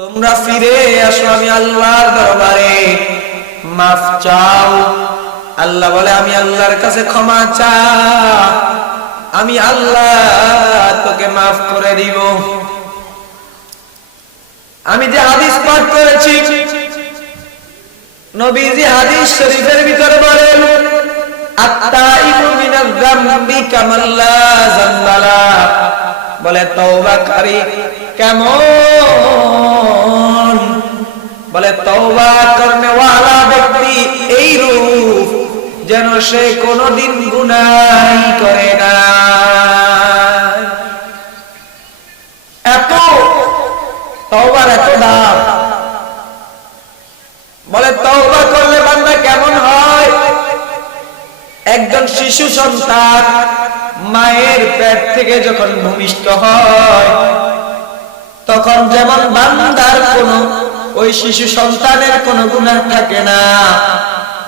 তোমরা ফিরে আসো, আমি আল্লাহর দরবারে মাফ চাও। আল্লাহ বলে, আমি আল্লাহর কাছে ক্ষমা চা, আমি আল্লাহ তোকে মাফ করে দিব। আমি যে হাদিস পাঠ করেছি, নবীজি হাদিস শরীফের ভিতরে বলেন, আত-তাইবু মিনাজ যামবি কামান লা যামবা লা, বলে তওবাকারী কেমন, বলে তওবা করনে ওয়ালা ব্যক্তি এই রূপ যেন সে কোনদিন গুনাহ করে না। এত তওবার এত দাম। বলে তওবা করলে বান্দা কেমন হয়? একজন শিশু সন্তান মায়ের পেট থেকে যখন ভূমিষ্ঠ হয়, তখন যেমন বান্দার কোনো ওই শিশু সন্তানের কোনো গুনাহ থাকে না,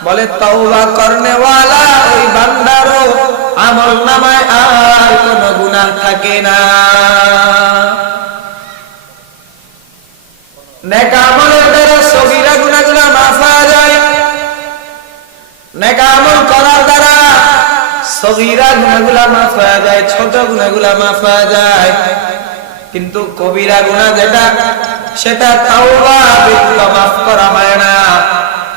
বলে তওবা করনে ওয়ালা ওই বান্দারও আমলনামায় আর কোনো গুনাহ থাকে না। নেক আমলের দ্বারা সগীরা গুনাহগুলো মাফ হয়ে যায়, নেক আমল করার দ্বারা সগীরা গুনাহগুলো মাফ হয়ে যায়, ছোট গুনাহগুলো মাফ হয়ে যায়। কিন্তু কবিরা গুনাহ যেটা, সেটা তাওবা ব্যতীত মাফ করা হয় না।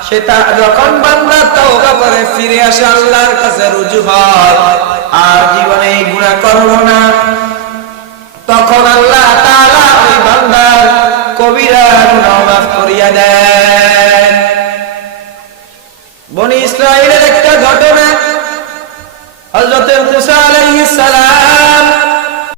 সেটা যখন বান্দা তাওবা করে ফিরে আসে আল্লাহর কাছে রুজু হয়, আর জীবনে এই গুনাহ করব না, তখন আল্লাহ তাআলা ওই বান্দার কবিরা গুনাহ মাফ করিয়া দেন। বনি ইসরাঈলের একটা ঘটনা, হযরত মুসা আলাইহিস সালাম